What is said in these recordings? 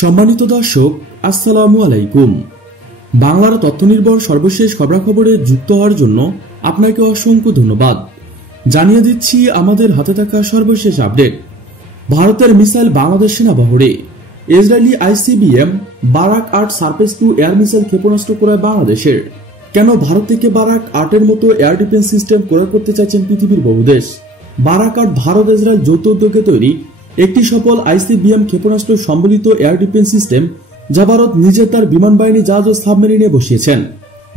সম্মানিত দর্শক, আসসালামু আলাইকুম। বাংলার তথ্য নির্ভর সর্বশেষ খবরাখবরে যুক্ত হওয়ার জন্য আপনাকে অসংখ্য ধন্যবাদ। জানিয়ে দিচ্ছি আমাদের হাতে থাকা সর্বশেষ আপডেট। ভারতের মিসাইল বাংলাদেশ সেনাবহরে। ইসরায়েলি ICBM Barak ৮ surface to air missile ক্ষেপণাস্ত্র ক্রয় বাংলাদেশের। কেন ভারত থেকে বারাক ৮-এর মতো এয়ার ডিফেন্স সিস্টেম ক্রয় করতে চাইছেন পৃথিবীর বহু দেশ? বারাক ৮ ভারত ইসরায়েল যৌথ উদ্যোগে তৈরি একটি সফল আইসিবিএম ক্ষেপণাস্ত্র সম্বলিত এয়ার ডিফেন্স সিস্টেম, যা ভারত নিজে তার বিমান বাহিনী জাহাজ ও সাবমেরিনে বসিয়েছেন।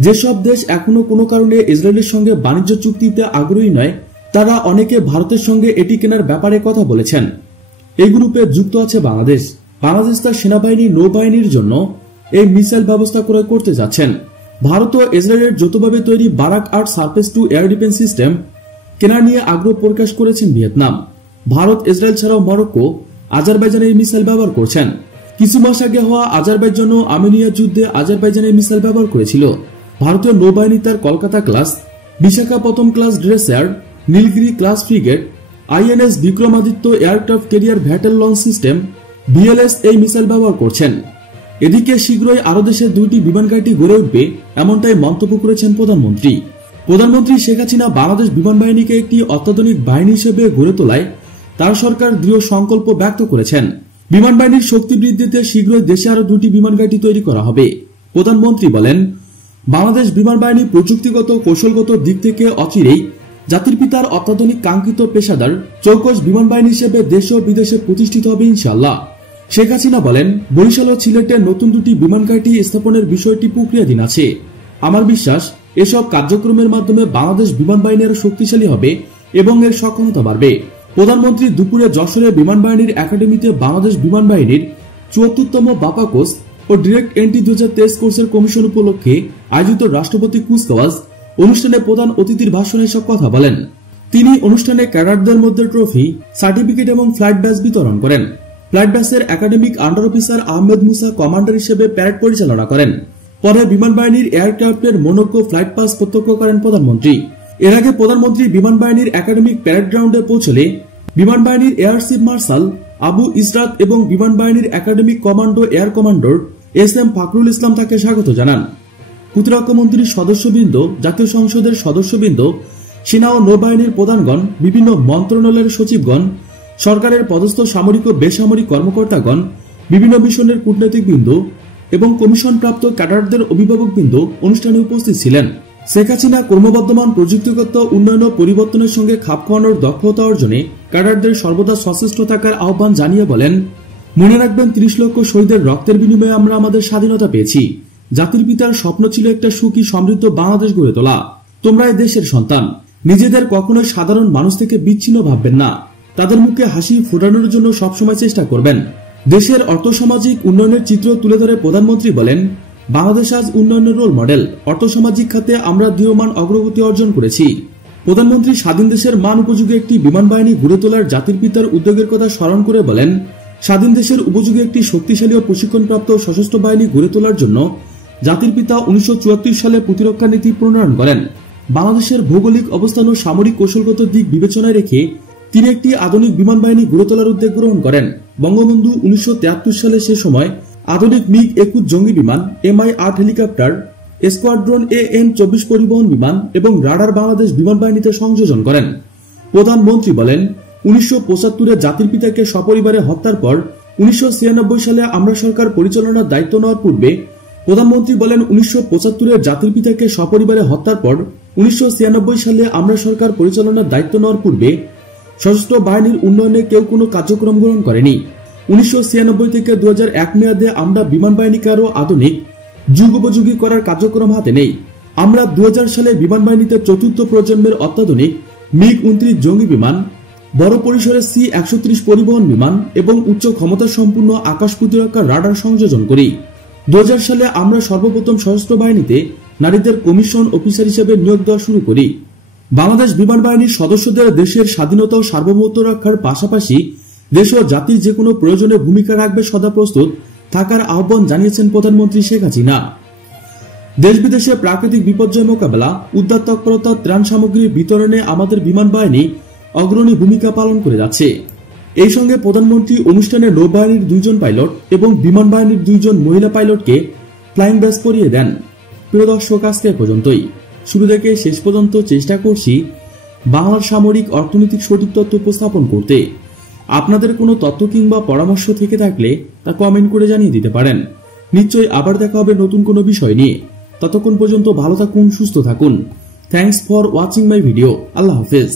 যেসব দেশ এখনো কোনো কারণে ইসরায়েলের সঙ্গে বাণিজ্য চুক্তিতে আগ্রহী নয়, তারা অনেকে ভারতের সঙ্গে এটি কেনার ব্যাপারে কথা বলেছেন। এই গ্রুপে যুক্ত আছে বাংলাদেশ। বাংলাদেশ তার সেনাবাহিনী নৌবাহিনীর জন্য এই মিসাইল ব্যবস্থা ক্রয় করতে যাচ্ছেন। ভারত ও ইসরায়েলের যৌথভাবে তৈরি Barak ৮ surface to air defence system কেনা নিয়ে আগ্রহ প্রকাশ করেছেন ভিয়েতনাম। ভারত, ইসরায়েল ছাড়াও মরক্কো, আজারবাইজানে এই মিসাইল ব্যবহার করছেন। কিছু মাস আগে হওয়া আজারবাইজান ও আর্মেনিয়া যুদ্ধে আজারবাইজান এই মিসাইল ব্যবহার করেছিল। ভারতীয় নৌবাহিনী তার কলকাতা ক্লাস, বিশাখাপত্তনম ক্লাস ড্রেসার, Nilgiri class frigate, INS Vikramaditya aircraft carrier vertical launch system VLS এই মিসাইল ব্যবহার করছেন। এদিকে শীঘ্রই আরো দেশের 2টি বিমান ঘাঁটি গড়ে উঠবে, এমনটাই মন্তব্য করেছেন প্রধানমন্ত্রী। প্রধানমন্ত্রী শেখ হাসিনা বাংলাদেশ বিমান বাহিনীকে একটি অত্যাধুনিক বাহিনী হিসেবে গড়ে তোলায় তার সরকার দৃঢ় সংকল্প ব্যক্ত করেছেন। বিমান বাহিনীর শক্তি বৃদ্ধিতে শীঘ্রই দেশে আরো 2টি বিমান ঘাঁটি তৈরি করা হবে। প্রধানমন্ত্রী বলেন, বাংলাদেশ বিমান বাহিনী প্রযুক্তিগত কৌশলগত দিক থেকে অচিরেই জাতির পিতার অত্যাধুনিক কাঙ্ক্ষিত পেশাদার চৌকস বিমান বাহিনী হিসেবে দেশ ও বিদেশে প্রতিষ্ঠিত হবে ইনশাআল্লাহ। শেখ হাসিনা বলেন, বরিশাল ও সিলেটে নতুন 2টি বিমান ঘাঁটি স্থাপনের বিষয়টি প্রক্রিয়াধীন আছে। আমার বিশ্বাস, এসব কার্যক্রমের মাধ্যমে বাংলাদেশ বিমান বাহিনী আরো শক্তিশালী হবে এবং এর সক্ষমতা বাড়বে। প্রধানমন্ত্রী দুপুরে যশোরে বিমান বাহিনীর একাডেমিতে বাংলাদেশ বিমান বাহিনীর ৭৪তম বাপাকোস ও ডিরেক্ট এন্ট্রি 2023 কোর্সের কমিশন উপলক্ষে আয়োজিত রাষ্ট্রপতি কুচকাওয়াজ অনুষ্ঠানে প্রধান অতিথির ভাষণে সব কথা বলেন। তিনি অনুষ্ঠানে ক্যাডারদের মধ্যে ট্রফি, সার্টিফিকেট এবং ফ্লাইট ব্যাজ বিতরণ করেন। ফ্লাইট ব্যাজের academic under officer Ahmed Musa commander হিসেবে প্যারেড পরিচালনা করেন। পরে বিমান বাহিনীর এয়ারক্রাফটের মোনাকো ফ্লাইট পাস প্রত্যক্ষ করেন প্রধানমন্ত্রী। এর আগে প্রধানমন্ত্রী বিমান বাহিনীর একাডেমিক প্যারেড গ্রাউন্ডে পৌঁছলে বিমান বাহিনীর air chief marshal Abu Israt এবং বিমান বাহিনীর academic commando air commander S M. Fakhrul Islam তাকে স্বাগত জানান। প্রতিরক্ষা মন্ত্রীর সদস্যবৃন্দ, জাতীয় সংসদের সদস্যবৃন্দ, সেনা ও নৌবাহিনীর প্রধানগণ, বিভিন্ন মন্ত্রণালয়ের সচিবগণ, সরকারের পদস্থ সামরিক ও বেসামরিক কর্মকর্তাগণ, বিভিন্ন মিশনের কূটনৈতিকবৃন্দ এবং কমিশনপ্রাপ্ত ক্যাডারদের অভিভাবকবৃন্দ অনুষ্ঠানে উপস্থিত ছিলেন। শেখ হাসিনা ক্রমবর্ধমান প্রযুক্তিগত উন্নয়ন ও পরিবর্তনের সঙ্গে খাপ খাওয়ানোর দক্ষতা অর্জনে ক্যাডারদের সর্বদা সচেষ্ট থাকার আহ্বান জানিয়ে বলেন, মনে রাখবেন, ৩০ লক্ষ শহীদের রক্তের বিনিময়ে আমরা আমাদের স্বাধীনতা পেয়েছি। জাতির পিতার স্বপ্ন ছিল একটা সুখী সমৃদ্ধ বাংলাদেশ গড়ে তোলা। তোমরা এই দেশের সন্তান। নিজেদের কখনোই সাধারণ মানুষ থেকে বিচ্ছিন্ন ভাববেন না। তাদের মুখে হাসি ফোটানোর জন্য সবসময় চেষ্টা করবেন। দেশের অর্থসামাজিক উন্নয়নের চিত্র তুলে ধরে প্রধানমন্ত্রী বলেন, বাংলাদেশ আজ উন্নয়নের রোল মডেল। অর্থসামাজিক খাতে আমরা দৃঢ়মান অগ্রগতি অর্জন করেছি। প্রধানমন্ত্রী স্বাধীন দেশের মান উপযোগী একটি বিমান বাহিনী গড়ে তোলার জাতির পিতার উদ্যোগের কথা স্মরণ করে বলেন, স্বাধীন দেশের উপযোগী একটি শক্তিশালী ও প্রশিক্ষণপ্রাপ্ত সশস্ত্র বাহিনী গড়ে তোলার জন্য জাতির পিতা 1974 সালে প্রতিরক্ষা নীতি প্রণয়ন করেন। বাংলাদেশের ভৌগোলিক অবস্থান ও সামরিক কৌশলগত দিক বিবেচনায় রেখে তিনি একটি আধুনিক বিমান বাহিনী গড়ে তোলার উদ্যোগ গ্রহণ করেন। বঙ্গবন্ধু 1973 সালে সে সময় আধুনিক মিগ-21 জঙ্গি বিমান, MI-8 হেলিকপ্টার, স্কোয়াড্রন AN-24 পরিবহন বিমান এবং রাডার বাংলাদেশ বিমান বাহিনীতে সংযোজন করেন। প্রধানমন্ত্রী বলেন, 1975-এ জাতির পিতাকে সপরিবারে হত্যার পর 1996 সালে আমরা সরকার পরিচালনার দায়িত্ব নেওয়ার পূর্বে প্রধানমন্ত্রী বলেন, 1975-এ জাতির পিতাকে সপরিবারে হত্যার পর 1996 সালে আমরা সরকার পরিচালনার দায়িত্ব নেওয়ার পূর্বে সশস্ত্র বাহিনীর উন্নয়নে কেউ কোনো কার্যক্রম গ্রহণ করেনি। 1996 থেকে 2001 মেয়াদে আমরা বিমান বাহিনীকে আরো আধুনিক, যুগোপযোগী করার কার্যক্রম হাতে নেই। আমরা 2000 সালে বিমান বাহিনীতে 4র্থ প্রজন্মের অত্যাধুনিক মিগ-29 জঙ্গি বিমান, বড় পরিসরে C-130 পরিবহন বিমান এবং উচ্চ ক্ষমতা সম্পূর্ণ আকাশ প্রতিরক্ষা রাডার সংযোজন করি। 2000 সালে আমরা সর্বপ্রথম সশস্ত্র বাহিনীতে নারীদের কমিশন অফিসার হিসেবে নিয়োগ দেওয়া শুরু করি। বাংলাদেশ বিমান বাহিনীর সদস্যদের দেশের স্বাধীনতা ও সার্বভৌমত্ব রক্ষার পাশাপাশি দেশ ও জাতির যে কোনো প্রয়োজনে ভূমিকা রাখবে সদা প্রস্তুত থাকার আহ্বান জানিয়েছেন প্রধানমন্ত্রী শেখ হাসিনা। দেশ বিদেশে প্রাকৃতিক বিপর্যয় মোকাবেলা, উদ্ধার তৎপরতা, ত্রাণ সামগ্রী বিতরণে আমাদের বিমান বাহিনী অগ্রণী ভূমিকা পালন করে যাচ্ছে। এই সঙ্গে প্রধানমন্ত্রী অনুষ্ঠানে নৌবাহিনীর 2 জন পাইলট এবং বিমান বাহিনীর 2 জন মহিলা পাইলটকে ফ্লাইং ব্যাজ পরিয়ে দেন। প্রিয় দর্শক, আজকে পর্যন্তই। শুরু থেকে শেষ পর্যন্ত চেষ্টা করছি বাংলার সামরিক অর্থনৈতিক সঠিক তথ্য উপস্থাপন করতে। আপনাদের কোনো তথ্য কিংবা পরামর্শ থেকে থাকলে তা কমেন্ট করে জানিয়ে দিতে পারেন। নিশ্চয়ই আবার দেখা হবে নতুন কোনো বিষয় নিয়ে। ততক্ষণ পর্যন্ত ভালো থাকুন, সুস্থ থাকুন। Thanks for watching my video. Allah হাফেজ।